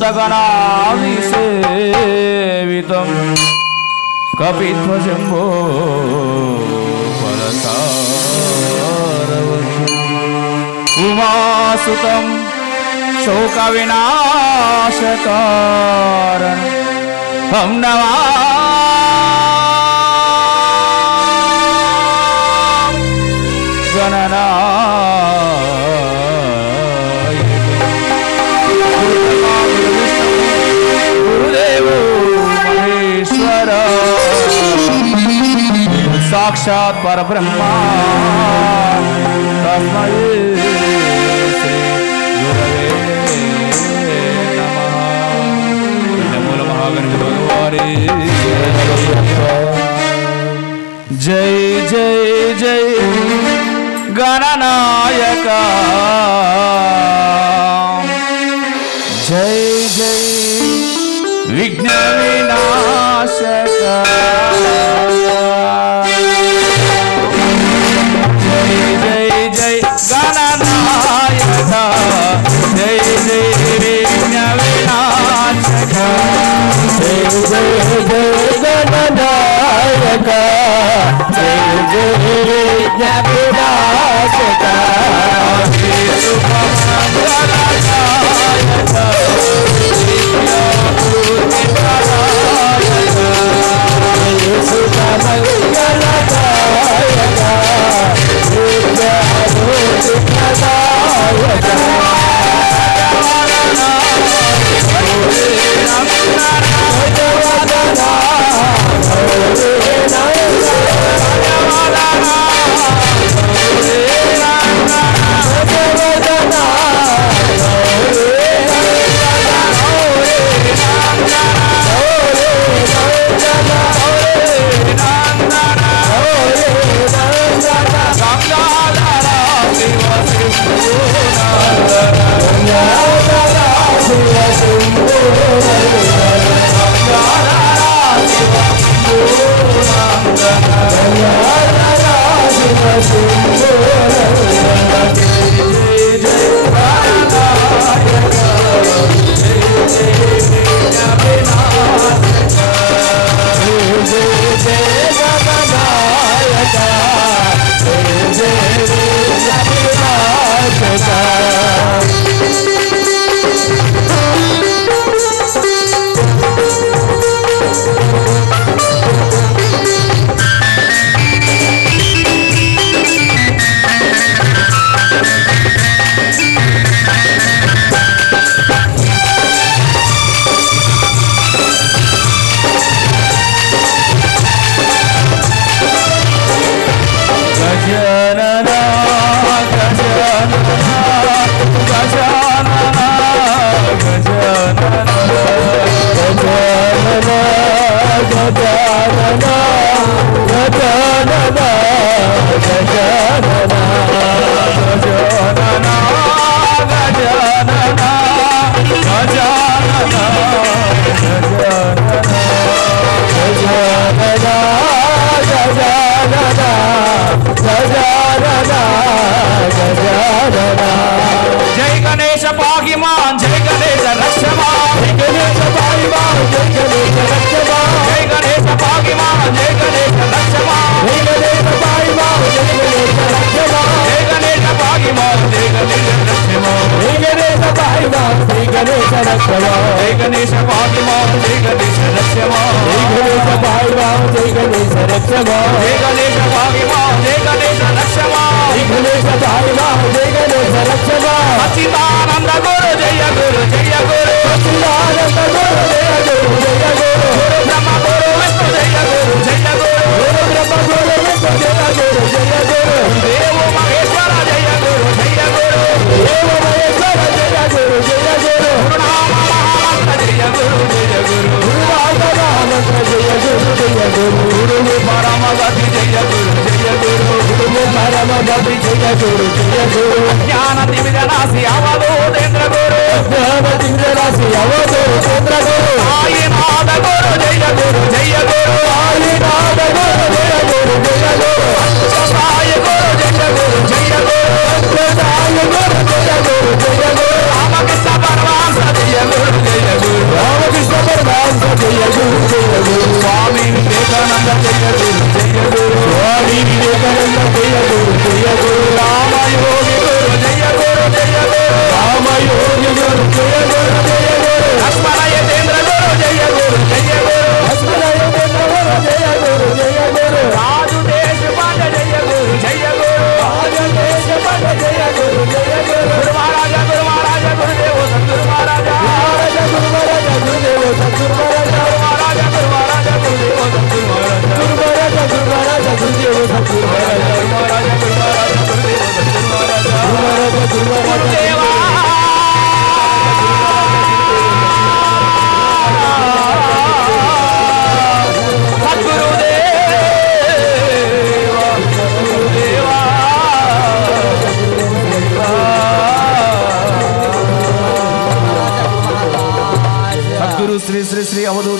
भूतगणादिसेवितं कपिध्वजम्बो उमासुतं शोकविनाशकारणं हम नमामि गणनायकं गुरुदेवो महेश्वर साक्षात् परब्रह्मा तस्मै जय जय जय गणनायक जय जय विघ्न विनाशक जय जय जय गणनायक जय जय विघ्न विनाशक जय जय जय गणनायक जय जय विघ्न विनाशक ज्ञान दिव्य राशि अवधूतेन्द्र गुरु ज्ञान दिव्य राशि अवधूतेन्द्र गुरु आई नाद गुरु जय गुरु आई नाद गुरु जय गुरु साई गुरु जय गुरु साई गुरु जय गुरु रामकृष्ण परमहंस जय गुरु శ్రీ శ్రీ అవధూత